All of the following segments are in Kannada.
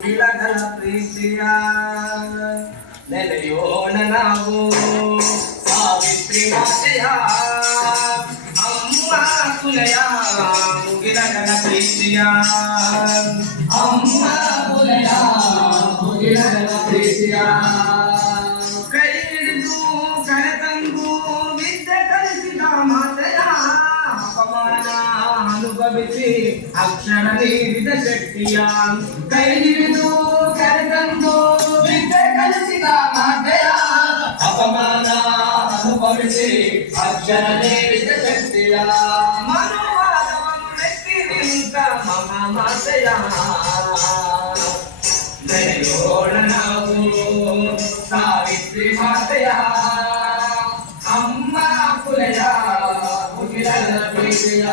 ಇಳಗಳ ಪ್ರೀತಿಯ ನೆಲೆಯೋಣ ನಾವು ಸಾವಿತ್ರಿ ಮಾತೆಯ ಅಮ್ಮ ಕುಲಯ ಮುಗಿಲಗಳ ಪ್ರೀತಿಯ ಅಮ್ಮ ಕುಲಯ ಮುಗಿಲಗಳ ಪ್ರೀತಿಯ ಕೈ ಹಿಡಿದು ಕರೆತಂದು ವಿದ್ಯೆ ಕಲಿಸಿದ ಮಾತೆಯ ಅಪಮಾನ ಅನುಭವಿಸಿ ಅಕ್ಷರ ನೀಡಿದ ಶಕ್ತಿಯ ಕೈ ಹಿಡಿದು ಕರೆತಂದು ವಿದ್ಯೆ ಕಲಿಸಿದ ಮಾತೆಯ ಅಪಮಾನ ಅನುಭವಿಸಿ ಅಕ್ಷರ ನೀಡಿದ ಶಕ್ತಿಯ ಮನುವಾದವನ್ನು ಮೆಟ್ಟಿ ನಿಂತ ಮಹಾಮಾತೆಯ ನೆನೆಯೋಣ ನಾವು ಸಾವಿತ್ರಿ ಮಾತೆಯ ಅಮ್ಮ ಕುಲಯ ಮುಗಿಲಗಳ ಪ್ರೀತಿಯ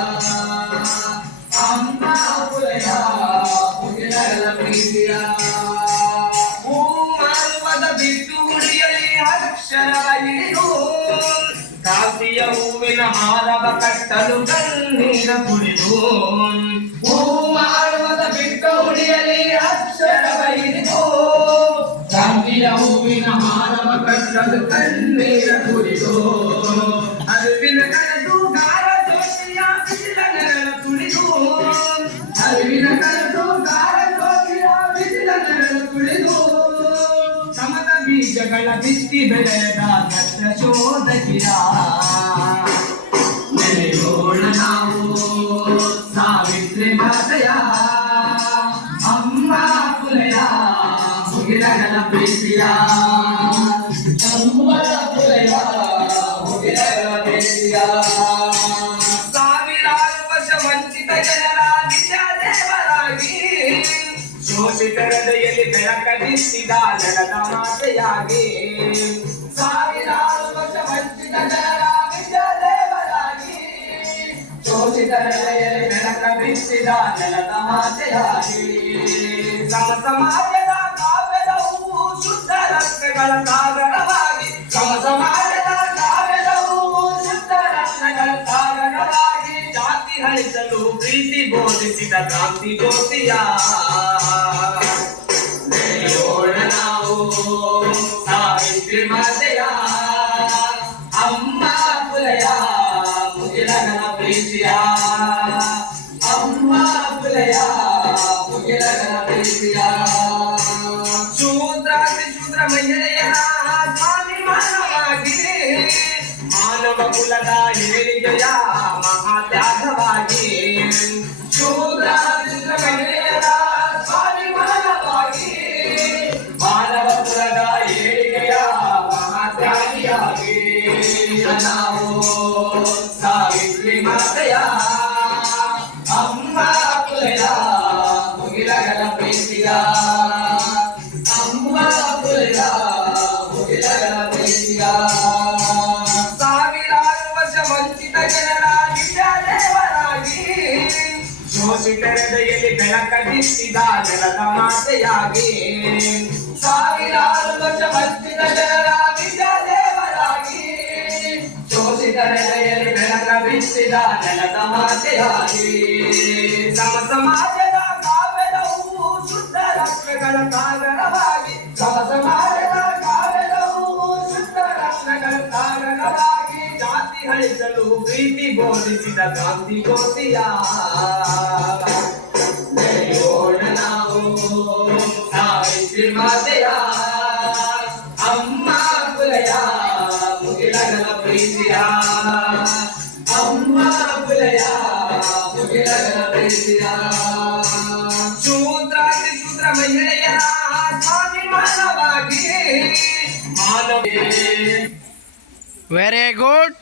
ಅಮ್ಮ ಕುಲಯ ಮುಗಿಲಗಳ ಪ್ರೀತಿಯ ಹೂಮಾರುವದ ಬಿಟ್ಟು ಉಳಿಯಲಿ ಅಕ್ಷರವ ಹಿಡಿದು ಕಾಫಿಯ ಹೂವಿನ ಹಾರವ ಕಟ್ಟಲು ಕಣ್ಣೀರ ಕುಡಿದು ಹೂಮಾರುವದ ಬಿಟ್ಟು ಉಳಿಯಲಿ ಅಕ್ಷರವ ಹಿಡಿದು ಕಾಫಿಯ ಹೂವಿನ ಹಾರವ ಕಟ್ಟಲು ಕಣ್ಣೀರ ಕುಡಿದು ಅರಿವಿನ ಕರೆದು ಗಾರ ಜೋತಿಯ ಬಿಸಿಲ ನೆರಳ ತುಳಿದು ಅರಿವಿನ ಕರೆದು ಗಾರ ಜೋತಿಯ ಬಿಸಿಲ ನೆರಳ ತುಳಿದು ಸಮದ ಬೀಜಗಳ ಬಿತ್ತಿ ಬೆಳೆದ ಕಷ್ಟ ಶೋಧಕಿಯ ನೆಲೆಯೋಣ ನಾವು ಸಾವಿತ್ರಿ ಮಾತೆಯ ಅಮ್ಮ ಕುಲಯ ಮುಗಿಲಗಳ ಪ್ರೀತಿಯ ಅಮ್ಮ ಕುಲಯ ಮುಗಿಲಗಳ ಪ್ರೀತಿಯ ಸಾವಿರಾರು ವರ್ಷ ವಂಚಿತ ಜನರ ವಿದ್ಯಾದೇವರಾಗಿ ಶೋಷಿತರ ದಯೆಯಲ್ಲಿ ಬೆಳಕದಿಸಿದ ನೆಲದ ಮಾತೆಯಾಗಿ ಸಾವಿರಾರು ವರ್ಷ ವಂಚಿತ ಜನರ ವಿದ್ಯಾದೇವರಾಗಿ ಶೋಷಿತರ ದಯೆಯಲ್ಲಿ ಬೆಳಕದಿಸಿದ ನೆಲದ ಮಾತೆಯಾಗಿ ಸಮ ಸಮಾಜದ ಕಾವ್ಯದ ಹೂವು ಶುದ್ಧ ರತ್ನಗಳ ಸಾಗರವಾಗಿ ಸಮ ಸಮಾಜದ ಕಾವ್ಯದ ಹೂವು ಶುದ್ಧ ರತ್ನಗಳ ಸಾಗರವಾಗಿ ಜಾತಿ ಹಳಿಸಲು ಪ್ರೀತಿ ಬೋಧಿಸಿದ ಕ್ರಾಂತಿ ಜ್ಯೋತಿಯ ನೆಲೆಯೋಣ ನಾವು ಸಾವಿತ್ರಿ ಮಾತೆಯ ಅಮ್ಮ ಕುಲಯ ಮುಗಿಲಗಳ ಪ್ರೀತಿಯ ಅಮ್ಮ ಕುಲಯ ಮುಗಿಲಗಳ ಪ್ರೀತಿಯ ಶೂದ್ರಾತಿ ಶೂದ್ರ ಮಹಿಳೆಯ ಸ್ವಾಭಿಮಾನವಾಗಿ ಮಾನವ ಕುಲದ ಏಳಿಗೆಯ ಮಹಾತ್ಯಾಗವಾಗಿ ಶೂದ್ರಾತಿ ಶೂದ್ರ ಮಹಿಳೆಯರ ಸ್ವಾಭಿಮಾನವಾಗಿ ಮಾನವ ಕುಲದ ಏಳಿಗೆಯ ಮಹಾತ್ಯಾಗಿಯಾಗಿ ನಾವು ಸಾವಿತ್ರಿ ಮಾತೆಯ ಅಮ್ಮ ಕುಲಯ ಮುಗಿಲಗಳ ಪ್ರೀತಿಯ ಅಮ್ಮ ಕುಲಯ ಮುಗಿಲಗಳ ಪ್ರೀತಿಯ ಸಾವಿರಾರು ವರ್ಷ ವಂಚಿತ ಜನರ ವಿದ್ಯಾದೇವರಾಗಿ ಶೋಷಿತರ ದಯೆಯಲ್ಲಿ ಬೆಳಕದಿಸಿದ ನೆಲದ ಮಾತೆಯಾಗಿ ಸಾವಿರಾರು ವರ್ಷ ವಂಚಿತ ಜನರ ವಿದ್ಯಾದೇವರಾಗಿ ಶೋಷಿತರ ದಯೆಯಲ್ಲಿ ಬೆಳಕದಿಸಿದ ನೆಲದ ಮಾತೆಯಾಗಿ ಸಮ ಸಮಾಜದ ಕಾವ್ಯದ ಹೂವು ಶುದ್ಧ ರತ್ನಗಳ ಸಾಗರವಾಗಿ ಸಮ ಸಮಾಜದ ಕಾವ್ಯದ ಹೂವು ಶುದ್ಧ ರತ್ನಗಳ ಸಾಗರವಾಗಿ ಜಾತಿ ಹಳಿಸಲು ಪ್ರೀತಿ ಬೋಧಿಸಿದ ಕ್ರಾಂತಿ ಜ್ಯೋತಿಯ ನೆಲೆಯೋಣ ನಾವು ಸಾವಿತ್ರಿ ಮಾತೆಯ ಅಮ್ಮ ಕುಲಯ ಮುಗಿಲಗಳ ಪ್ರೀತಿಯ ಅಮ್ಮ ಕುಲಯ ಮುಗಿಲಗಳ ಪ್ರೀತಿಯ ಶೂದ್ರಾತಿ ಶೂದ್ರ ಮಹಿಳೆಯ ಸ್ವಾಭಿಮಾನವಾಗಿ ಮಾನವ ವೆರಿ ಗುಡ್.